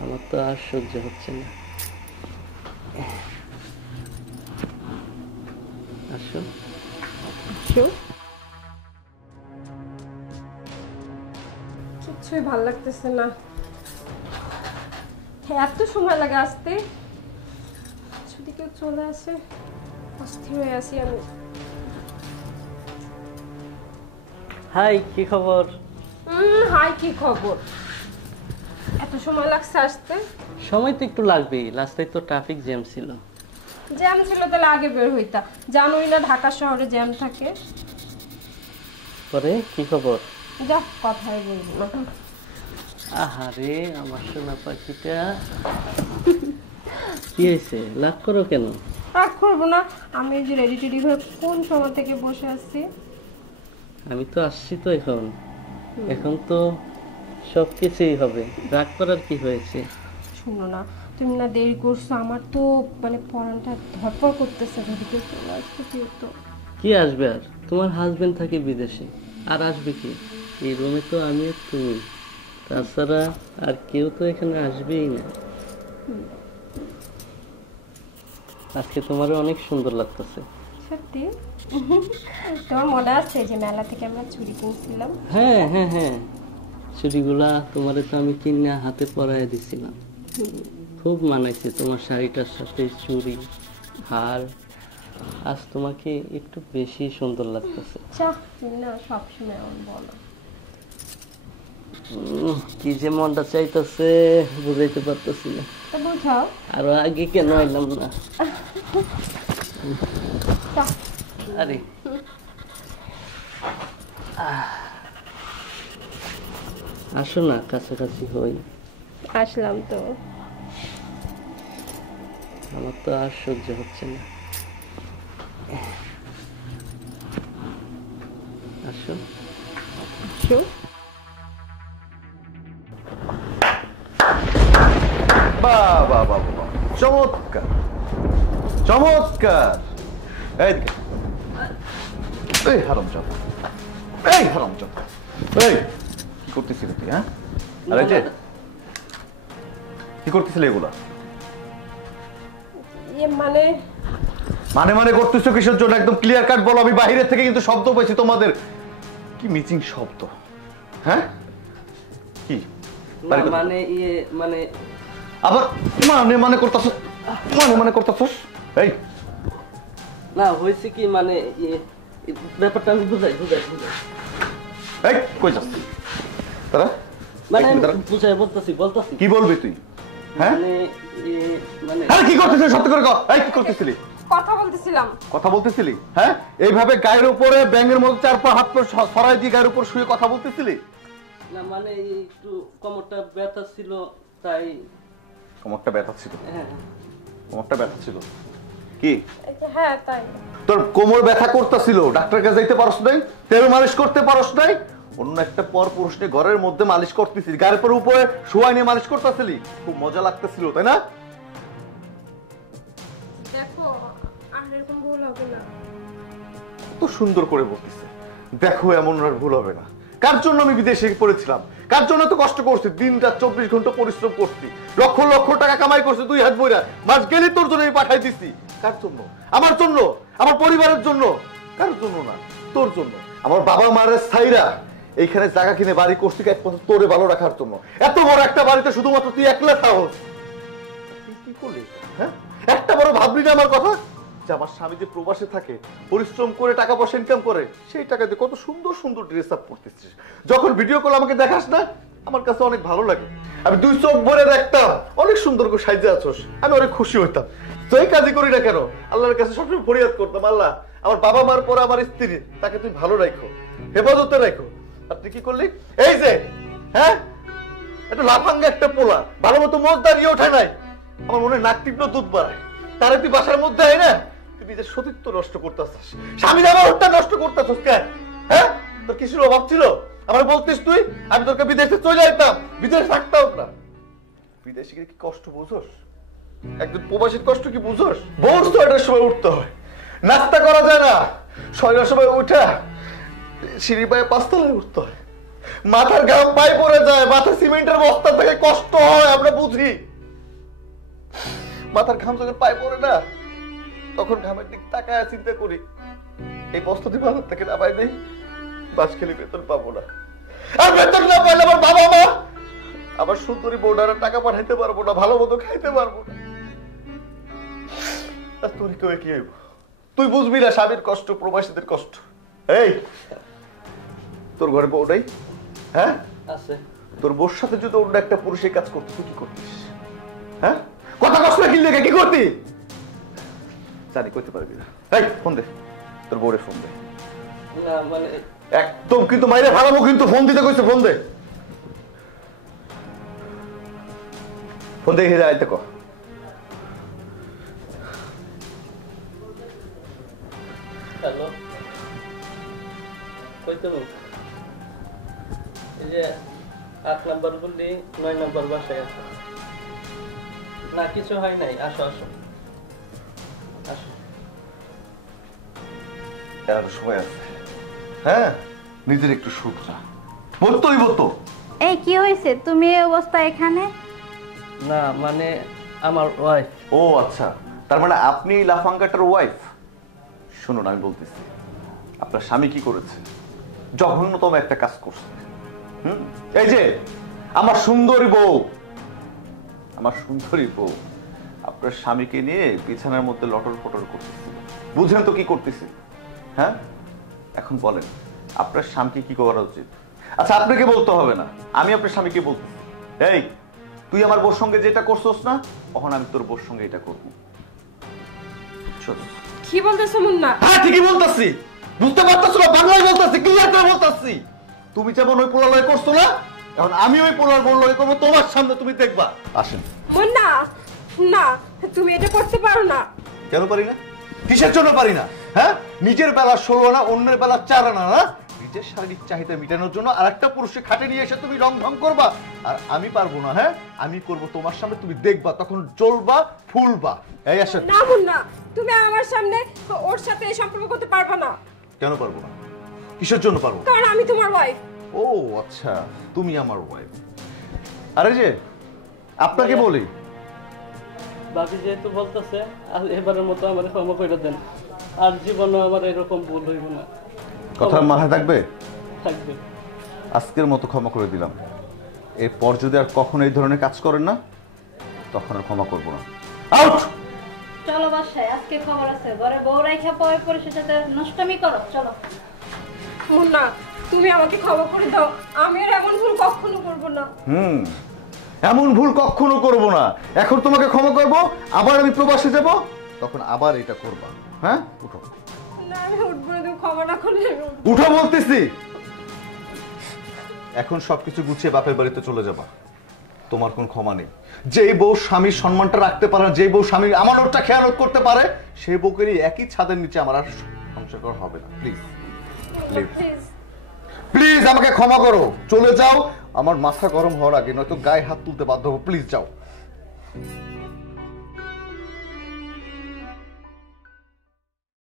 আমার তো আর সহ্য হচ্ছে না। আসো আসো। কিছুই ভাল লাগতেছে না। এত সময় লাগে আসতে। যদি কেউ চলে আসে, অস্থির হয়ে আসি আমি। হাই, কি খবর? হাই, কি খবর? এত সময় লাগছে আসতে? সময় তো একটু লাগবেই, রাস্তায় তো ট্রাফিক জ্যাম ছিল। জ্যাম ছিল তাহলে আগে বের হইতা। জানোই না ঢাকা শহরে জ্যাম থাকে। পরে কি খবর? যা, কথাই বলবো না। আহারে আমার সোনা পাখিটা, কি হয়েছে? লাভ করো কেন? রাগ করবো না। আমি যে রেডি টেডি হয়ে কোন সময় থেকে বসে আছি। আমি তো আসছি তো এখন। এখন তো সব কিছুই হবে, রাগ করার কি হয়েছে? শুনো না, তুমি না দেরি করছো, আমার তো মানে পড়ানটা ধরপড় করতেছে। যদি কেউ চলে আসতো কেউ তো। কি আসবে আর? তোমার হাজবেন্ড থাকে বিদেশে, আর আসবে কি? এই রুমে তো আমি আর তুমি, তাছাড়া আর কেউ তো এখানে আসবেই না। আজকে তোমারও অনেক সুন্দর লাগতেছে। সত্যি? তোমার মনে আছে যে মেলা থেকে আমরা চুড়ি কিনছিলাম? হ্যাঁ হ্যাঁ হ্যাঁ, চুড়িগুলা তোমারে তো আমি কিনে হাতে পরাইয়া দিছিলাম। খুব মানাইছে তোমার শাড়িটার সাথে চুড়ি, হার। আজ তোমাকে একটু বেশি সুন্দর লাগতেছে। চাহ, তুমি না সবসময় এমন বলো। কি যে মনটা চাইতেছে বুঝাইতে পারতেছি না। তা বুঝাও। আরো আগে কেন এলাম না? চাহ। আরে আসো না, কাছাকাছি হই। আসলাম তো। আমার তো আর সহ্য হচ্ছে না। আসো। শু। বাহ বাহ বাহ বাহ, চমৎকার চমৎকার। এইদিকে, এই হারামজাদা, এই হারামজাদা, এই কি করতেছিলি তুই? হ্যাঁ, আর এই যে কি করতেছিলি এগুলা? মানে মানে মানে করতেছো কিসের জন্য? একদম ক্লিয়ার কাট বলো। আমি বাইরে থেকে কিন্তু শব্দ পেয়েছি তোমাদের। কি মিচিং শব্দ? হ্যাঁ কি মানে ইয়ে মানে আবার মানে মানে করতেছ, মানে মানে করতেছস? এই না, হয়েছে কি মানে ইয়ে, ব্যাপারটা আমি বুঝাই। এই কই যাস তারা? মানে বুঝাই বলতেছি। কি বলবি তুই? হ্যাঁ মানে ইয়ে মানে আরে কি করতেছিস? সত্যি করে কর। এই কি করতেছিলি? কথা বলতেছিলাম। কথা বলতেছিলি? হ্যাঁ, এইভাবে গায়ের উপরে ব্যাঙের মতো চার পা হাত পা সরাই দিয়ে গায়ের উপর শুয়ে কথা বলতেছিলি? না মানে একটু কোমরটা ব্যথা ছিল তাই। কোমরটা ব্যথা ছিল? হ্যাঁ। কোমরটা ব্যথা ছিল কি? হ্যাঁ তাই। তোর কোমর ব্যথা করতেছিল, ডাক্তারের কাছে যাইতে পারস নাই, তেল মালিশ করতে পারস নাই, অন্য একটা পর পুরুষ নিয়ে ঘরের মধ্যে মালিশ করতেছিলি, গায়ের পর উপরে শোয়াই নিয়ে মালিশ করতেছিলি। খুব মজা লাগতেছিল তাই না? দেখো, আর এরকম ভুল হবে না। কত সুন্দর করে বলতেছে, দেখো এমন আর ভুল হবে না। কার জন্য আমি বিদেশে পড়েছিলাম? কার জন্য তো কষ্ট করছি? দিন রাত 24 ঘন্টা পরিশ্রম করছি, লক্ষ লক্ষ টাকা কামাই করছি, দুই হাত বইরা মাস গেলে তোর জন্য আমি পাঠাই দিছি। কার জন্য? আমার জন্য, আমার পরিবারের জন্য। কার জন্য না, তোর জন্য। আমার বাবা মায়ের ছাইরা এইখানে জায়গা কিনে বাড়ি করছি একমাত্র তোরে ভালো রাখার জন্য। এত বড় একটা বাড়িতে শুধুমাত্র তুই একলা থাকস। তুই কি করলি? হ্যাঁ, একটা বড় ভাবলি না আমার কথা? যে আমার স্বামী যে প্রবাসে থাকে, পরিশ্রম করে টাকা পয়সা ইনকাম করে, সেই টাকা দিয়ে কত সুন্দর সুন্দর ড্রেস আপ করতেছিস। যখন ভিডিও কল আমাকে দেখাস না, আমার কাছে অনেক ভালো লাগে। আমি দুই চোখ ভরে দেখতাম অনেক সুন্দর করে সাইজে আছোস, আমি অনেক খুশি হইতাম। তো এই কাজই করি না কেন? আল্লাহর কাছে সবসময় ফরিয়াদ করতাম, আল্লাহ আমার বাবা মার পরে আমার স্ত্রী, তাকে তুই ভালো রাখো, হেফাজতে রাখো। আর তুই কি করলি? এই যে হ্যাঁ, একটা লাফাঙ্গা একটা পোলা, ভালো মতো মোজ দাঁড়িয়ে ওঠে নাই, আমার মনে নাক তীব্র দুধ বাড়ায়, তারে তুই বাসার মধ্যে আয় না, তুই নিজের সতীত্ব নষ্ট করতেছিস, স্বামীর আমার ওটা নষ্ট করতেছিস কেন? হ্যাঁ, তোর কিসের অভাব ছিল? আমার বলতিস তুই, আমি তোকে বিদেশে চলে যেতাম, বিদেশে থাকতাম না। বিদেশে গিয়ে কি কষ্ট বুঝোস? একজন প্রবাসীর কষ্ট কি বুঝোস? ভোর 6টার সময় উঠতে হয়, নাস্তা করা যায় না, 6টার সময় উঠা সিঁড়ি পায়ে 5 তলায় উঠতে হয়, মাথার ঘাম পায়ে পড়ে যায়, মাথা সিমেন্টের বস্তা থেকে কষ্ট হয়, আমরা বুঝি। মাথার ঘাম যখন পায়ে পড়ে না, তখন ঘামের দিক তাকায় চিন্তা করি, এই বস্তা দিয়ে মাথার থেকে নামাই দেই, বাস খেলে বেতন পাবো না। আর বেতন না পাইলে আমার বাবা মা, আমার সুন্দরী বউডারা টাকা পাঠাইতে পারবো না, ভালো মতো খাইতে পারবো না। আর তোর কেউ কি হইব? তুই বুঝবি না স্বামীর কষ্ট, প্রবাসীদের কষ্ট। এই তোর ঘরে বউ নাই? হ্যাঁ আছে। তোর বউর সাথে যদি অন্য একটা পুরুষের কাজ করতে, তুই কি করতিস? হ্যাঁ, কথা কষ্ট না কিনলে কি করতি? জানি কইতে পারবি না। এই ফোন দে, তোর বউরে ফোন দে। না মানে একদম কিন্তু মাইরে ভাড়াবো, কিন্তু ফোন দিতে কইছে, ফোন দে। ফোন দেখে যায় দেখো। হ্যালো, কই তুমি? এই যে 8 নাম্বার বললি 9 নাম্বার বাসায় আছে। না কিছু হয় নাই, আসো আসো আসো। আর সময় আছে। হ্যাঁ, নিজের একটু সুখ চা। বলতোই বলতো। এই কি হয়েছে, তুমি এই অবস্থা এখানে? না মানে আমার ওয়াইফ। ও আচ্ছা, তার মানে আপনি লাফাঙ্গাটার ওয়াইফ। শুনুন, আমি বলতেছি, আপনার স্বামী কি করেছে? জঘন্যতম একটা কাজ করছে। এই যে আমার সুন্দরী বউ, আমার সুন্দরী বউ আপনার স্বামীকে নিয়ে বিছানার মধ্যে লটর পটর করতেছে। বুঝেন তো কি করতেছে? হ্যাঁ, এখন বলেন আপনার স্বামীকে কি করা উচিত? আচ্ছা, আপনাকে বলতে হবে না, আমি আপনার স্বামীকে বলতেছি, এই তুই আমার বউর সঙ্গে যেটা করছস না, তখন আমি তোর বউর সঙ্গে এটা করবো। কি বলতেছ মুন্না? হ্যাঁ ঠিকই বলতাছি, বুঝতে পারতাছ না? বাংলায় বলতাছি, ক্লিয়ার করে বলতাছি। তুমি যেমন ওই পোলালয় করছো না, এখন আমি ওই পোলার বললয় করবো তোমার সামনে, তুমি দেখবা। আসেন। মুন্না, না তুমি এটা করতে পারো না। কেন পারি না? কিসের জন্য পারি না? হ্যাঁ, নিজের বেলা 16 আনা, অন্যের বেলা 4 আনা না? নিজের শারীরিক চাহিদা মেটানোর জন্য আরেকটা পুরুষকে খাটে নিয়ে এসে তুমি রংঢং করবা, আর আমি পারবো না। হ্যাঁ, আমি করব তোমার সামনে, তুমি দেখবা, তখন জ্বলবা, ফুলবা। এই আসেন। না মুন্না, তুমি আমার সামনে ওর সাথে এই সম্পর্ক করতে পারবে না। কেন পারবো না? কিসের জন্য পারবো? কারণ আমি তোমার ওয়াইফ। ও আচ্ছা, তুমি আমার ওয়াইফ। আরে যে আপনাকে বলি, ভাবি যেহেতু বলতেছে, আর এবারের মতো আমার ক্ষমা করে দেন, আর জীবনে আমার এরকম ভুল হইব না। কথা মাথায় থাকবে? থাকবে। আজকের মতো ক্ষমা করে দিলাম। এরপর যদি আর কখনো এই ধরনের কাজ করেন না, তখন আর ক্ষমা করবো না। আউট। চলো বাসায়, আজকে খবর আছে। ঘরে বউ রাইখা পয় পরে সেটাতে নষ্টমি করো, চলো। মুন্না, তুমি আমাকে ক্ষমা করে দাও, আমি আর এমন ভুল কখনো করব না। এমন ভুল কখনো করব না। এখন তোমাকে ক্ষমা করব, আবার আমি প্রবাসে যাব, তখন আবার এটা করবা। হ্যাঁ, উঠো। না আমি উঠবো না, তুমি ক্ষমা না করলে আমি উঠবো না। উঠো বলতেছি। এখন সবকিছু গুছিয়ে বাপের বাড়িতে চলে যাবা, তোমার কোন ক্ষমা নেই। যেই বউ স্বামীর সম্মানটা রাখতে পারে, যেই বউ স্বামীর আমানতটা খেয়ানত করতে পারে, সেই বউকে নিয়ে একই ছাদের নিচে আমার আর সংসার করা হবে না। প্লিজ প্লিজ প্লিজ আমাকে ক্ষমা করো, চলে যাও। আমার মাথা গরম হওয়ার আগে, নয়তো গায়ে হাত তুলতে বাধ্য হবো। প্লিজ যাও।